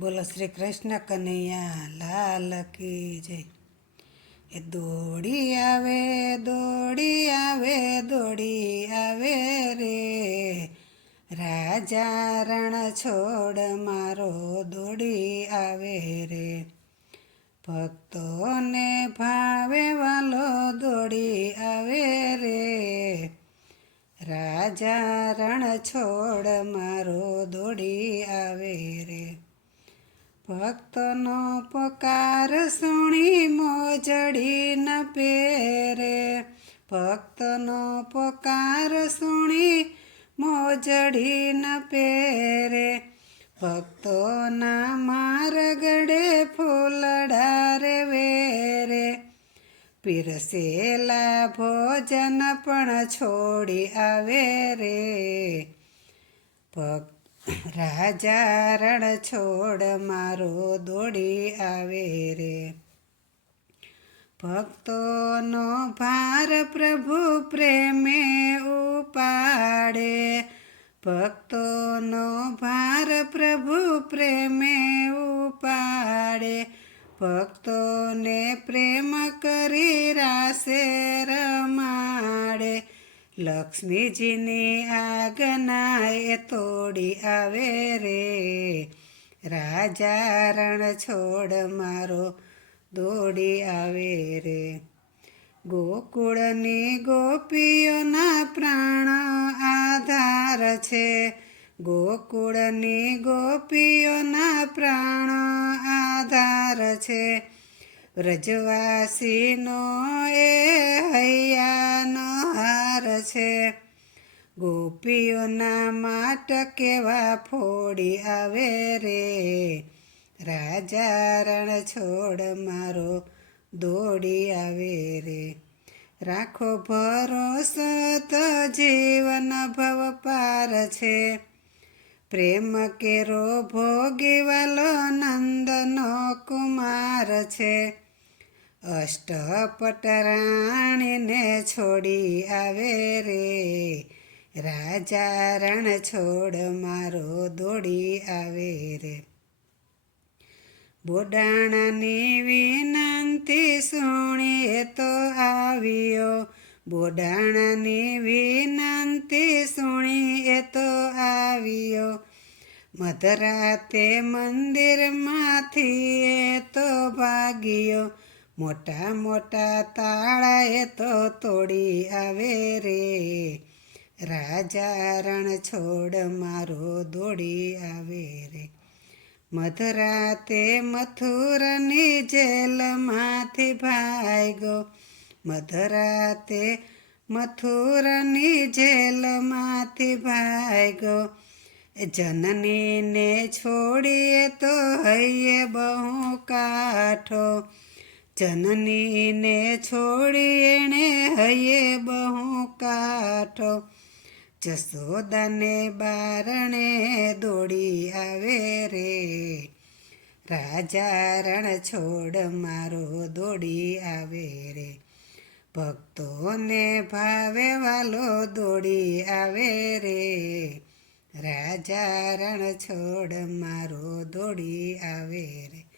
બોલો શ્રી કૃષ્ણ કનૈયા, લાલ કી જય. એ દોડી આવે દોડી આવે દોડી આવે રે. રાજા રણ છોડ મારો દોડી આવે રે. ભક્તોને ભાવે વાલો દોડી આવે રે. રાજા રણ છોડ મારો દોડી આવે રે. ભક્તનો પકાર સુણી મોજડી ન પેરે ભક્તનો પકાર સુણી મોજડી ન પેરે ભક્તોના મારગડે ફૂલડા રે વેરે. પીરસેલા ભોજન પણ છોડી આવે રે. ભક્ત રાજા રણ છોડ મારો દોડી આવે રે. ભક્તોનો ભાર પ્રભુ પ્રેમે ઉપાડે. ભક્તોનો ભાર પ્રભુ પ્રેમે ઉપાડે. ભક્તોને પ્રેમ કરી રાસે રમાડે લક્ષ્મીજીની આજ્ઞા એ તોડી આવે રે. રાજા રણ છોડ મારો દોડી આવે રે. ગોકુળની ગોપીઓના પ્રાણ આધાર છે. ગોકુળની ગોપીઓના પ્રાણ આધાર છે. વ્રજવાસીનો એ હૈયાનો હાર છે. ગોપીઓના માટ કેવા ફોડી આવે રે. રાજા રણ છોડ મારો દોડી આવે રે. રાખો ભરોસો તો જીવન ભવ પાર છે. પ્રેમ કેરો ભોગી વાલો નંદનો કુમાર છે. અષ્ટપટરાણીને છોડી આવે રે. રાજા રણ છોડ મારો દોડી આવે રે. બોડાણાની વિનંતી સુણીએ તો આવ્યો. બોડાણાની વિનંતી સુણીએ તો આવ્યો. મધરાતે મંદિરમાંથી એ તો ભાગ્યો. મોટા મોટા તાળા એ તો તોડી આવે રે. રાજા રણ છોડ મારો દોડી આવે રે. મધરાતે મથુરની જેલમાંથી ભાગ્યો. મધરાતે મથુરની જેલમાંથી ભાગ્યો. જનનીને છોડીએ તો હૈયે બહુ કાઠો. જનનીને છોડી એણે હૈયે બહુ કાઠો. જસોદાને બારણે દોડી આવે રે. રાજા રણ છોડ મારો દોડી આવે રે. ભક્તોને ભાવે વાલો દોડી આવે રે. રાજા રણ છોડ મારો દોડી આવે રે.